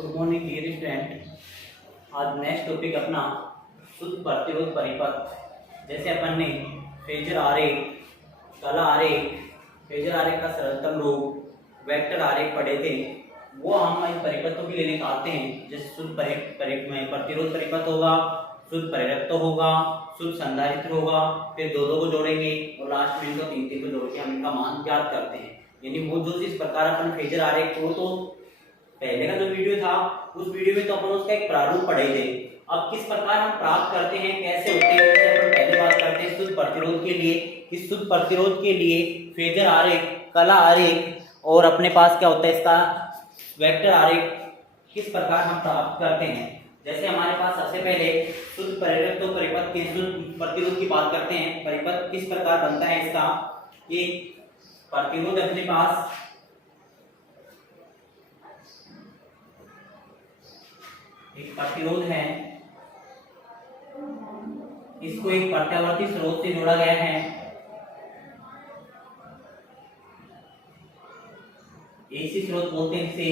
Good morning dear student. आज next topic अपना शुद्ध प्रतिरोध परिपथ। जैसे अपन ने फेजर आरेख, कला आरेख, फेजर आरेख का सरलतम रूप, वेक्टर आरेख पढ़े थे, वो हम इन परिपथों के लिए निकालते हैं। जैसे शुद्ध प्रतिरोध परिपथ होगा, शुद्ध प्रेरकत्व होगा, शुद्ध संधारित्र होगा, फिर दो को जोड़ेंगे और लास्ट में इनको तीन को जोड़ के हम इनका मान ज्ञात करते हैं। यानी वो जो इस प्रकार अपन फेजर आरेख को, तो पहले का जो वीडियो था उस वीडियो में तो अपन उसका एक प्रारूप पढ़े थे। अब किस प्रकार हम प्राप्त करते हैं, कैसे होते हैं, उससे अपन पहले बात करते हैं शुद्ध प्रतिरोध के लिए। इस शुद्ध प्रतिरोध के लिए फेजर आरेख, कला आरेख और अपने पास क्या होता है इसका वेक्टर आरेख किस प्रकार हम प्राप्त करते हैं। जैसे हमारे पास सबसे पहले शुद्ध प्रेरक तो परिपथ के शुद्ध प्रतिरोध की बात करते हैं। परिपथ किस प्रकार बनता है इसका, ये प्रतिरोध अपने पास एक प्रतिरोध है, इसको एक प्रत्यावर्ती स्रोत से जोड़ा गया है। एसी स्रोत बोलते हैं इसे,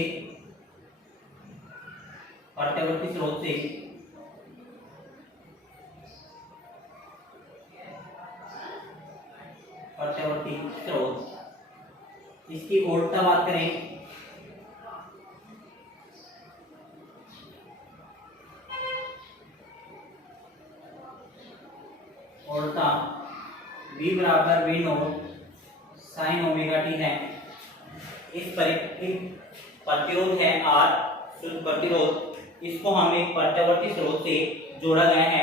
प्रत्यावर्ती स्रोत से प्रत्यावर्ती स्रोत। इसकी वोल्टता बात करें V बराबर V naught sine omega T है। इस प्रतिरोध है R शुद्ध प्रतिरोध, इसको हम एक प्रत्यावर्ती स्रोत से जोड़ा गया है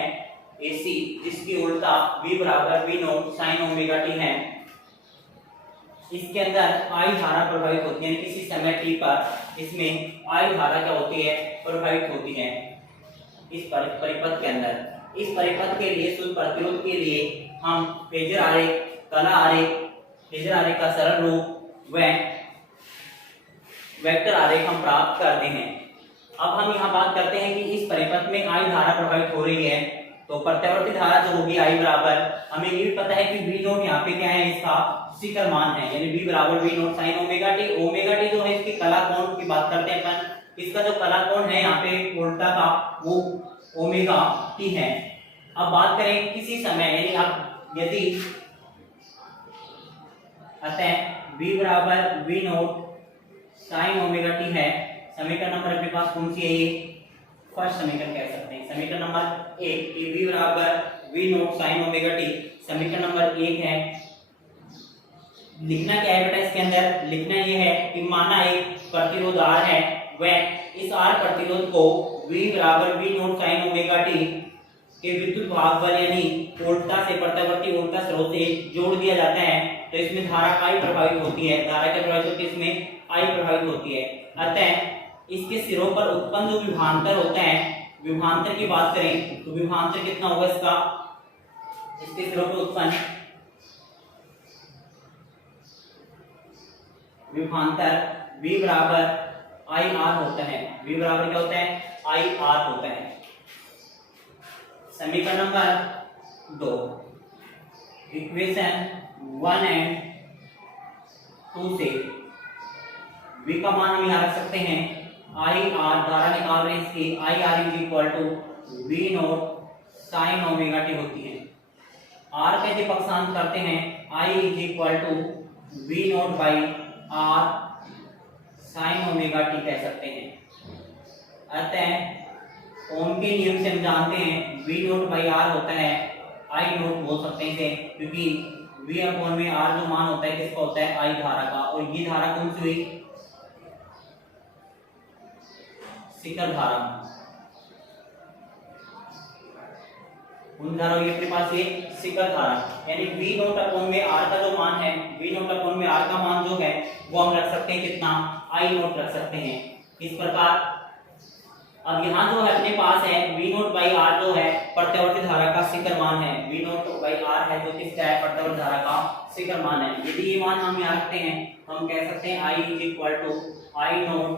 AC, जिसकी उल्टा V बराबर V naught sine omega T है। इसके अंदर I धारा प्रभावित होती है, किसी समय t पर इसमें I धारा क्या होती है, प्रभावित होती है इस परिपथ के अंदर। इस परिपथ के लिए शुद्ध प्रतिरोध के लिए हम फेजर आरेख, कला आरेख, फेजर आरेख का सरल रूप व वेक्टर आरेख हम प्राप्त करते हैं। अब हम यहाँ बात करते हैं कि इस परिपथ में I धारा प्रभावित हो रही है, तो प्रत्यावर्ती धारा जो होगी I बराबर, हमें ये भी पता है कि V नॉट यहाँ पे क्या है, इसका शिखर मान है, यानी V बराबर V naught sine omega T. Omega T जो है इसकी कला कोण की बात करते हैं अपन, इसका जो कला कोण है यहाँ पे उल्टा का वो ओमेगा टी है। अब बात करें किसी समय, यानी आप यदि अतः V बराबर V naught sine omega T है, समीकरण नंबर अपने पास कौन सी है, ये फर्स्ट समीकरण कह सकते हैं, समीकरण नंबर 1 कि V बराबर V naught sine omega t समीकरण नंबर 1 है। लिखना क्या है बेटा, इसके अंदर लिखना ये है कि माना एक प्रतिरोध R है, वह इस R प्रतिरोध को V बराबर V naught sine omega T के विद्युत भाग बल यानी उल्टा से प्रत्यावर्ती उल्टा स्रोत से जोड़ दिया जाता है, तो इसमें धारा I प्रभावित होती है। धारा क्या प्रभावित होती है, इसमें I प्रभावित होती है। अतः इसके सिरों पर उत्पन्न जो विभवांतर होता है, विभवांतर की बात करें तो विभवांतर कितना होगा इसका, इसके सिरों पर उत्पन्न विभवांतर V बराबर IR होता है। V बराबर क्या होता है, IR होता है। समीकरण नंबर 2 इक्वेशन 1 एंड 2 से V का मान हम यहाँ रख सकते हैं IR, धारा निकाल रहे हैं इसकी, IR is equal to V naught sine omega t होती है। R का यदि पक्षांत करते हैं I is equal to V naught by R sine omega t कह सकते हैं। अतः ओम के नियम से हम जानते हैं V नॉट बाई R होता है I नॉट बोल सकते हैं इसे, क्योंकि V अपॉन में R जो मान होता है किसका होता है, I धारा का, और ये धारा कौन सी हुई, शिखर धारा। कौन धारा हुई अपने पास, ये शिखर धारा। यानी V नॉट अपॉन में R का जो मान है, V नॉट अपॉन में R का मान जो है वो हम रख सकते हैं कितना, I नॉट रख सकते हैं इस प्रकार। अब यहाँ जो है अपने पास है V नॉट बाई R जो है प्रत्यावर्ती धारा का शिखर मान है, V नॉट बाई R है जो किसका है, प्रत्यावर्ती धारा का शिखर मान है। यदि ये मान हम यहाँ रखते हैं तो हम कह सकते हैं I is equal to I naught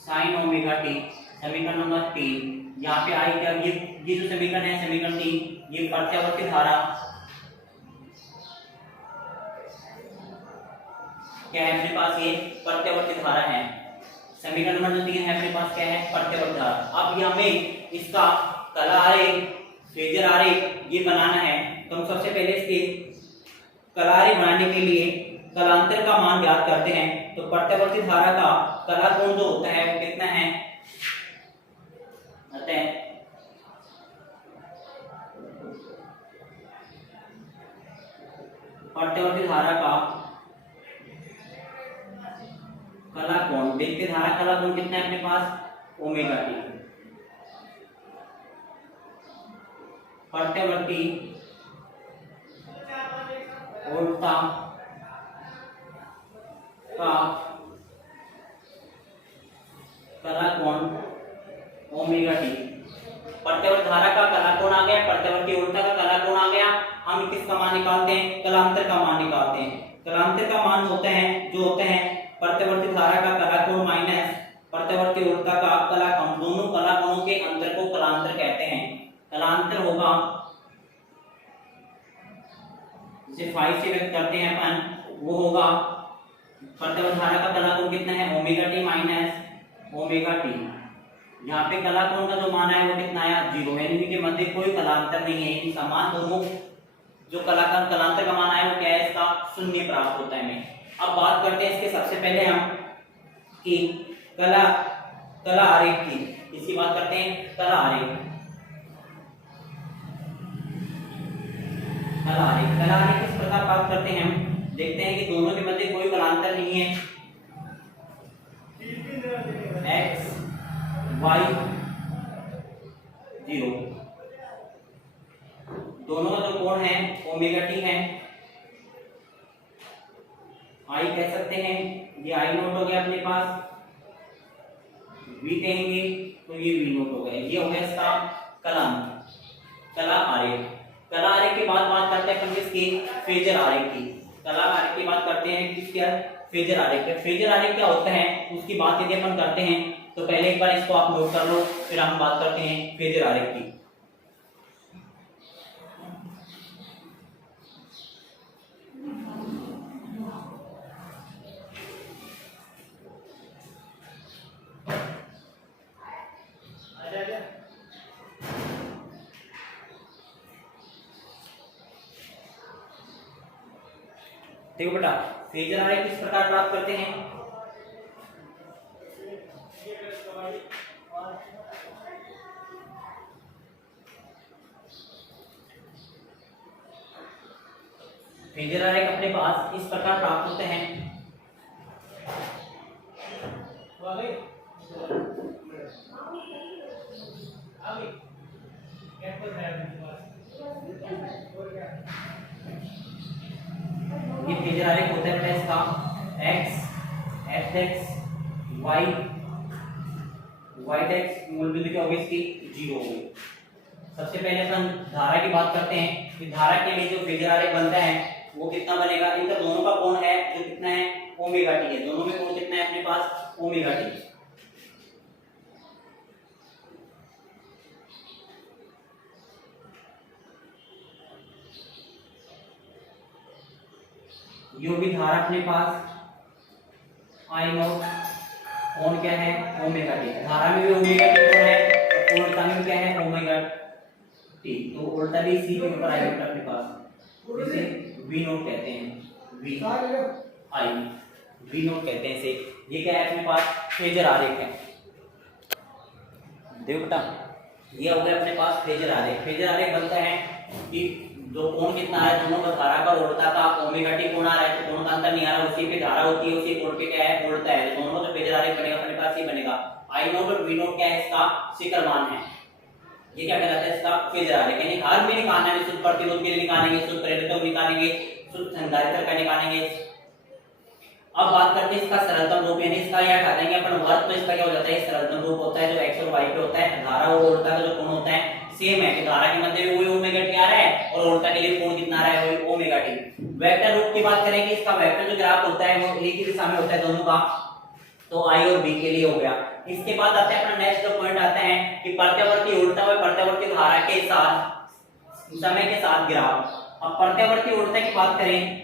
sine omega t, समीकरण नंबर 3। यहाँ पे I क्या, ये जो समीकरण है समीकरण 3, ये प्रत्यावर्ती धारा क्या है अपने पास, ये प्रत्यावर्ती धारा है। समीकरण नंबर जो 3 है अपने पास क्या है, प्रत्यवर्ती धारा। अब ये हमें इसका कला आरेख, फेजर आरेख ये बनाना है। तो हम सबसे पहले इसके कला आरेख बनाने के लिए कलांतर का मान ज्ञात करते हैं। तो प्रत्यवर्ती धारा का कला कोण जो होता है वो कितना है, अतः प्रत्यवर्ती धारा का कला कोण, देखते धारा कला कोण कितना है अपने पास, ओमेगा टी। प्रत्यवर्ती उल्टा का कला कोण ओमेगा टी। प्रत्यवर्ती धारा का कला कोण आ गया, प्रत्यवर्ती उल्टा का कला कोण आ गया। हम किसका मान निकालते हैं, कलांतर का मान निकालते हैं। कलांतर का मान होते हैं जो होते हैं प्रत्यवर्ती धारा का कला कोण माइनस प्रत्यवर्ती उल्टा का कला कोण, दोनों कला कोणों के अंतर को कलांतर कहते हैं। कलांतर होगा, जिसे 5 से व्यक्त करते हैं अपन, वो होगा प्रत्यवर्ती धारा का कला कोण कितना है, omega T minus omega T. यहाँ पे कला कोण का जो मान है वो कितना आया, 0, यानी इनके मध्य कोई कलांतर नहीं है, इन समान दोनों जो कलांतर का मान आया वो क्या है, इसका 0 प्राप्त होता है हमें। अब बात करते हैं इसके सबसे पहले हम कि कला आरेख की, इसकी बात करते हैं कला आरेख। कला आरेख किस प्रकार प्राप्त करते हैं, हम देखते हैं कि दोनों के मध्य कोई कलांतर नहीं है, x y 0, दोनों का जो कोण है ओमेगा टी है, आई कह सकते हैं, ये आई नोट हो गया अपने पास, वी कहेंगे तो ये वी नोट हो गया। ये हो गया इसका कला आरेख। कला आरेख के बाद बात करते हैं अपन किसकी, फेजर आरेख की। कला आरेख की बात करते हैं किसके, फेजर आरेख के। फेजर आरेख क्या होता है उसकी बात यदि अपन करते हैं तो पहले एक बार इसको आप नोट कर लो, फिर हम बात करते हैं फेजर आरेख की। देखो बेटा, फेजर आरेख किस प्रकार प्राप्त करते हैं, फेजर आरेख अपने पास इस प्रकार प्राप्त होते हैं। ये फेजर आरेख होता है इसका x x y x मूल बिंदु क्या होगी इसकी, 0 होगी। सबसे पहले अपन धारा की बात करते हैं कि धारा के लिए जो फेजर आरेख बनता है वो कितना बनेगा, इनका दोनों का कोण है जो कितना है, ओमेगा टी है। दोनों में कोण कितना है अपने पास, ओमेगा टी। ये होगी धारा अपने पास आई नोट, कोण क्या है, ओमेगा टी। धारा में भी ओमेगा टी कोण है, और उल्टा में क्या है, ओमेगा टी। तो उल्टा भी सी के ऊपर आई नोट अपने पास, इसे वी नोट कहते हैं, वी नोट कहते हैं इसे। ये क्या है अपने पास, फेजर आरेख है। देखो बेटा, ये हो गया अपने पास फेजर आरेख। फेजर आरेख बनता है कि जो कोण कितना है, दोनों का धारा का उल्टा का ओमेगा टी कोण आ रहा है, तो दोनों का अंतर नहीं आ रहा, उसी पे धारा होती है, उसी कोण पे क्या है, उल्टा है। दोनों का जो फेजर आरेख बनेगा अपने पास ये बनेगा। आई नोट और वी नोट क्या है, इसका शिखर मान है। ये क्या कहलाता है, इसका फेजर आरेख। यानी हर में निकालना है, शुद्ध प्रतिरोध के लिए निकालेंगे, शुद्ध प्रेरित्र निकालेंगे, शुद्ध संधारित्र का निकालेंगे। अब बात करते हैं इसका सरलतम रूप, यानी इसका यह हटा देंगे अपन वर्ग, तो इसका क्या हो जाता है, सरलतम रूप होता है जो x और y पे होता है। धारा और उल्टा का जो कोण होता है सेम है, कि धारा के मध्य में वही ओमेगा टी आ रहा है और उल्टा के लिए कोण कितना आ रहा है, वही ओमेगा टी। वेक्टर रूप की बात करेंगे, इसका वेक्टर जो ग्राफ होता है वो एक ही दिशा में होता है दोनों का, तो i और b के लिए हो गया। इसके बाद आते हैं अपना नेक्स्ट जो पॉइंट आता है कि प्रत्यावर्ती उल्टा व प्रत्यावर्ती धारा के साथ समय के साथ ग्राफ। अब प्रत्यावर्ती उल्टा की बात करें,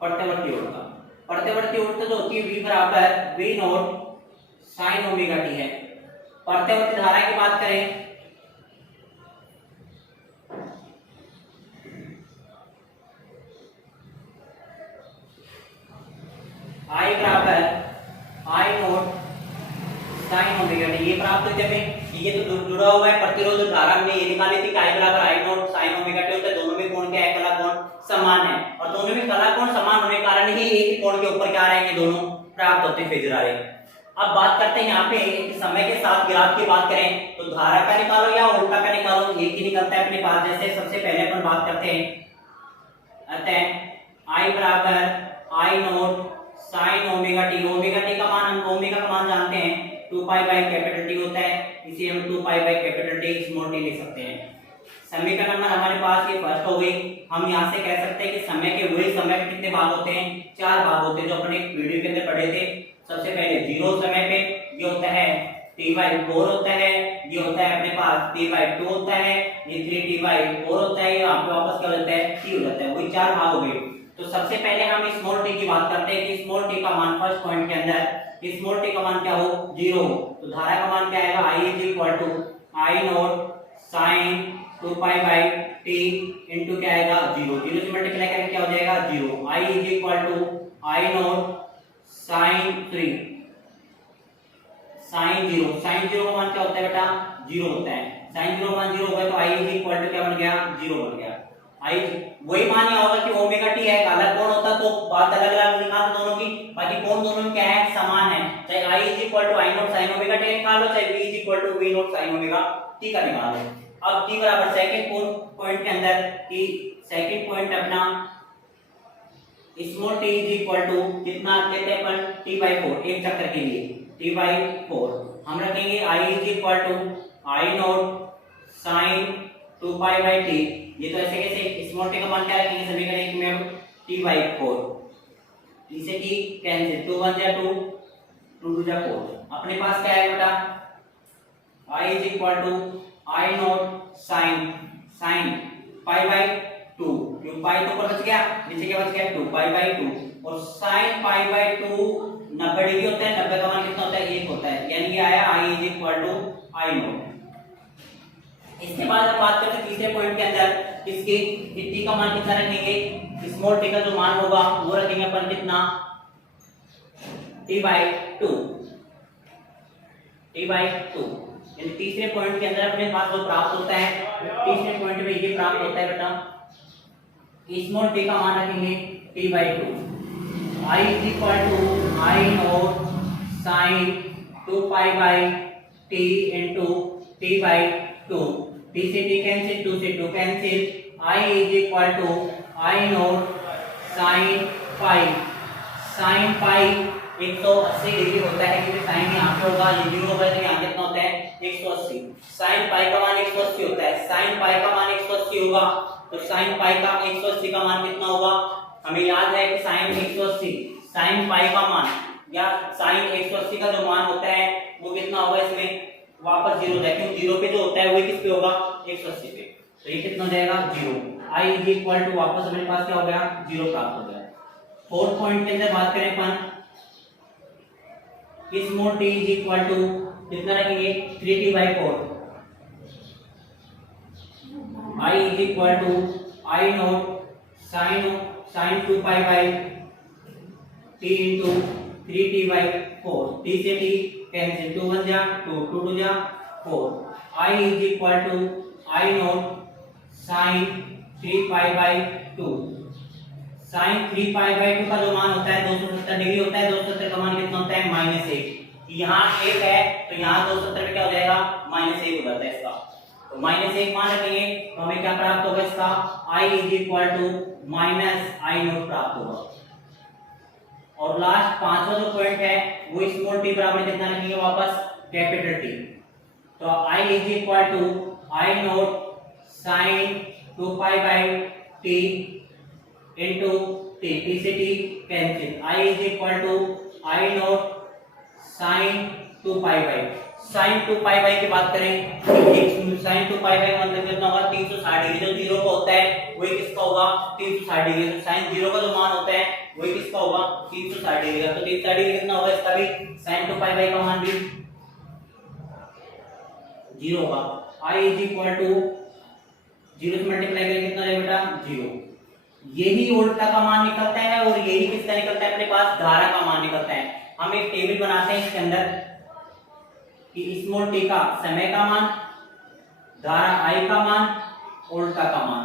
प्रत्यवर्ती उड़ता। प्रत्यवर्ती उड़ता जो होती है v बराबर v naught sine omega T है। प्रत्यवर्ती धारा की बात करें I बराबर I naught sine omega T, ये प्राप्त हो जाए। ये तो जुड़ा हुआ है प्रतिरोध धारा में ये निकाली थी कि I बराबर I naught sine omega T होता है। दोनों में कोण क्या है, कला कोण समान है, और दोनों में कला कोण समान होने के कारण ही एक ही कोण के ऊपर क्या रहेंगे, दोनों प्राप्त होते हैं फेजर आ रहे हैं। अब बात करते हैं यहाँ पे समय के साथ ग्राफ की बात करें तो धारा का निकालो या उल्टा का निकालो, एक ही निकलता है अपने पास। जैसे सबसे पहले अपन बात करते हैं, अतः I बराबर I naught sine omega T, omega T का मान, हम ओमेगा का मान जानते हैं 2 पाई बाय कैपिटल टी होता है, इसे हम 2 pi by capital T small T लिख सकते हैं। समय का नंबर हमारे पास ये फर्स्ट हो गई। हम यहाँ से कह सकते हैं कि समय के वही समय के कितने भाग होते हैं, 4 भाग होते हैं, जो अपने वीडियो के अंदर पढ़े थे। सबसे पहले 0 समय पे ये होता है t/4 होता है, ये होता है अपने पास t/2 होता है, ये 3t/4 होता है, यहाँ पे वापस क्या हो जाता है, t हो जाता है। वही 4 भाग हो गए। तो सबसे पहले हम स्मॉल टी की बात करते हैं कि स्मॉल टी का मान फर्स्ट पॉइंट के अंदर स्मॉल टी का मान क्या हो, 0 हो। तो धारा का मान क्या आएगा, I = I naught sine 2 pi by t into क्या आएगा 0, 0 से मल्टीप्लाई करके क्या हो जाएगा 0। I I naught sine 3 sine 0, sine 0 का मान क्या होता है बेटा, 0 होता है। साइन 0 का मान 0 हो गया तो I क्या बन गया, 0 बन गया। आई वही मान यह होगा कि ओमेगा टी है, अलग कोण होता तो बात अलग अलग निकाल दोनों की, बाकी कोण दोनों में क्या है, समान है। चाहे I I naught sine omega T निकाल लो, चाहे V V naught sine omega T का निकाल लो। अब t बराबर सेकंड पॉइंट के अंदर कि सेकंड पॉइंट अपना स्मॉल t कितना लेते हैं अपन, t/4 एक चक्कर के लिए t/4 हम रखेंगे। I naught sine 2 pi by t, ये तो ऐसे कैसे स्मॉल टी का मान क्या रखेंगे समीकरण एक में, t/4, इसे t कैंसिल, 2 1 जा 2, 2 2 जा 4। अपने पास क्या है बेटा, I naught sine pi by 2, क्यों पाई तो ऊपर बच गया, नीचे क्या बच गया 2 पाई बाय 2, और साइन पाई बाय 2 90 डिग्री होता है, 90 का मान कितना होता है, 1 होता है, यानी ये आया I नॉट। इसके बाद हम बात करते हैं तीसरे पॉइंट के अंदर इसके टी का मान कितना रखेंगे, स्मॉल टी का जो मान होगा वो रखेंगे अपन कितना, t/2, यानी तीसरे पॉइंट के अंदर अपने पास जो प्राप्त होता है, तीसरे पॉइंट में ये प्राप्त होता है बेटा, स्मॉल टी का मान रखेंगे t/2। I naught sine 2 pi by t into t/2, t से t कैंसिल, 2 से 2 cancel. I naught sine pi 180 degree होता है, क्योंकि साइन यहाँ पे होगा, ये 0 होगा तो यहाँ कितना होता है 180। साइन पाई का मान 180 होता है, साइन पाई का मान 180 होगा, तो साइन पाई का 180 का मान कितना होगा, हमें याद है कि साइन 180 साइन पाई का मान या साइन 180 का जो मान होता है वो कितना होगा, इसमें वापस 0 जाए, क्योंकि 0 पे जो होता है वही किस पे होगा, 180 पे, तो ये कितना हो जाएगा 0। I वापस हमारे पास क्या हो गया, 0 प्राप्त हो गया। फोर्थ पॉइंट के अंदर बात करें अपन, स्मॉल t कितना रखेंगे 3t/4। I naught sine 2 pi by t into 3t/4, t से t कैंसिल, 2 1 जा 2, 2 2 जा 4। I naught sine 3 pi by 2, sine 3 pi by 2 का जो मान होता है 270 डिग्री होता है, 270 का मान कितना होता है -1। यहाँ 1 है तो यहाँ 270 में क्या हो जाएगा, -1 हो जाता है इसका, तो -1 मान रखेंगे तो हमें क्या प्राप्त होगा इसका, I नॉट प्राप्त होगा। और लास्ट पांचवा जो पॉइंट है वो स्मॉल t बराबर कितना रखेंगे, वापस कैपिटल T, तो I naught sine 2 pi by t into t, t से t cancel. I naught sine 2 pi by, sine 2 pi by की बात करें, साइन 2 पाई बाई मतलब कितना होगा 360 डिग्री। जो जीरो का होता है वही किसका होगा 360 डिग्री। तो साइन जीरो का जो मान होता है वही किसका होगा 360 डिग्री का। तो 360 डिग्री कितना होगा इसका भी, साइन 2 पाई बाई का मान भी 0 होगा। I इज इक्वल टू 0 से मल्टीप्लाई करेंगे कितना रहेगा बेटा 0। यही वोल्टा का मान निकलता है और यही किसका निकलता है अपने पास धारा का मान निकलता है। हम एक टेबल बनाते हैं इसके अंदर कि स्मॉल टी का समय का मान, धारा I का मान, वोल्टा का मान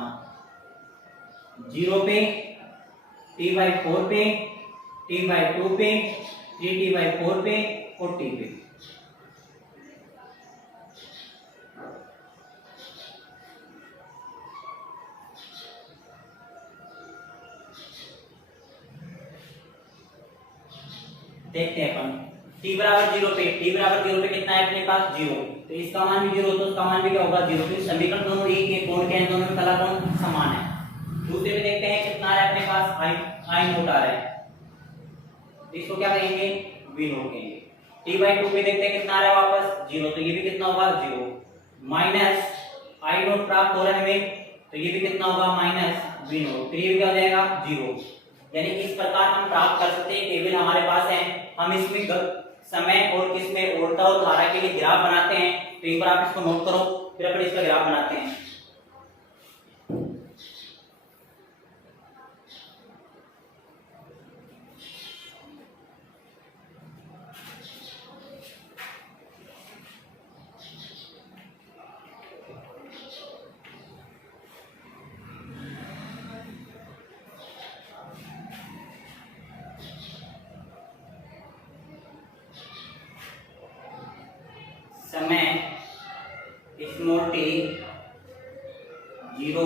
0 पे, T/4 पे, T/2 पे, 3T/4 पे और T पे। देखते हैं अपन t बराबर 0 पे, t बराबर 0 पे कितना है अपने पास 0। तो इसका मान भी 0 तो उसका मान भी क्या होगा 0। तो समीकरण दोनों एक ही कोण के हैं, दोनों में कला कोण समान है। दूसरे में देखते हैं कितना है अपने पास I नोट आ रहा है, इसको क्या कहेंगे v नोट कहेंगे। t/2 पे देखते हैं कितना आ रहा है वापस 0। तो ये भी कितना होगा 0 माइनस I नोट प्राप्त हो रहा है हमें, तो ये भी कितना होगा माइनस v नोट। तो ये भी क्या हो जाएगा 0। यानी इस प्रकार हम प्राप्त कर सकते हैं। टेबल हमारे पास है, हम इसमें समय और किसमें वोल्टा और धारा के लिए ग्राफ बनाते हैं। तो एक बार आप इसको नोट करो, फिर अपन इसका ग्राफ बनाते हैं। समय स्मॉल टी 0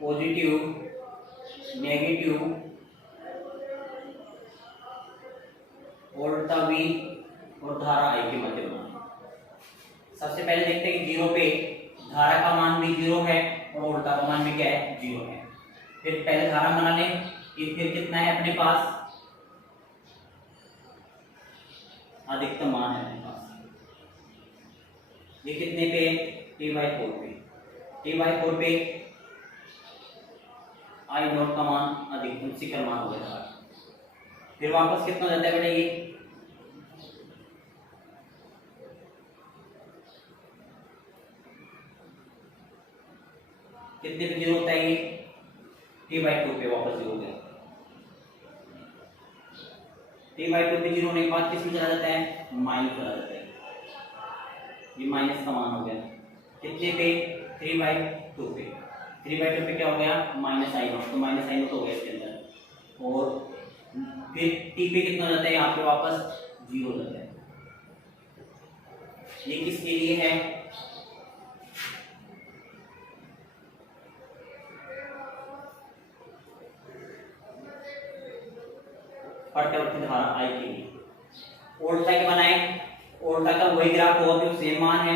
पॉजिटिव नेगेटिव वोल्टा V और धारा I के मध्य मान। सबसे पहले देखते हैं कि 0 पे धारा का मान भी 0 है और वोल्टा का मान भी क्या है 0 है। फिर पहले धारा बना लें कि फिर कितना है अपने पास अधिकतम मान है अपने पास। ये कितने पे T/4 पे, T/4 पे I नोट का मान अधिकतम शिखर मान हो गया। फिर वापस कितना हो जाता है बेटा ये कितने पे 0 होता है ये T/2 पे वापस 0 हो गया। T/2 पे 0 होने के बाद किसमें चला जाता है माइनस चला जाता है। ये माइनस का मान हो गया कितने पे 3/2 पे। 3/2 पे क्या हो गया माइनस I नोट। तो माइनस I नोट हो गया इसके अंदर। और फिर T पे कितना हो जाता है यहाँ पे वापस 0 हो जाता है। ये किसके लिए है पड़तावर्ती धारा I के लिए। वोल्टा के बनाए, वोल्टा का वही ग्राफ होगा जो सेम मान है।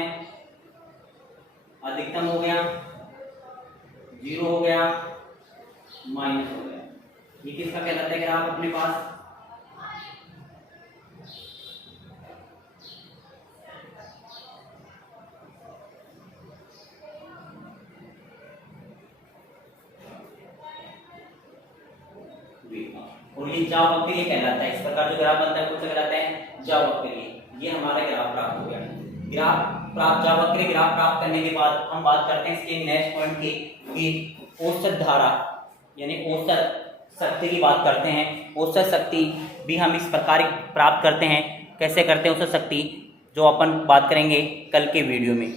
अधिकतम हो गया 0 हो गया माइनस हो गया। ये किसका कहलाता है ग्राफ अपने पास और ये जाव वक्र कहलाता है। इस प्रकार जो ग्राफ बनता है कौन सा कहलाता है जाव वक्र। ये हमारा ग्राफ प्राप्त हो गया। ग्राफ प्राप्त जाव वक्र ग्राफ प्राप्त करने के बाद हम बात करते हैं इसके नेक्स्ट पॉइंट की कि औसत धारा यानी औसत शक्ति की बात करते हैं। औसत शक्ति भी हम इस प्रकार प्राप्त करते हैं। कैसे करते हैं औसत शक्ति जो अपन बात करेंगे कल के वीडियो में।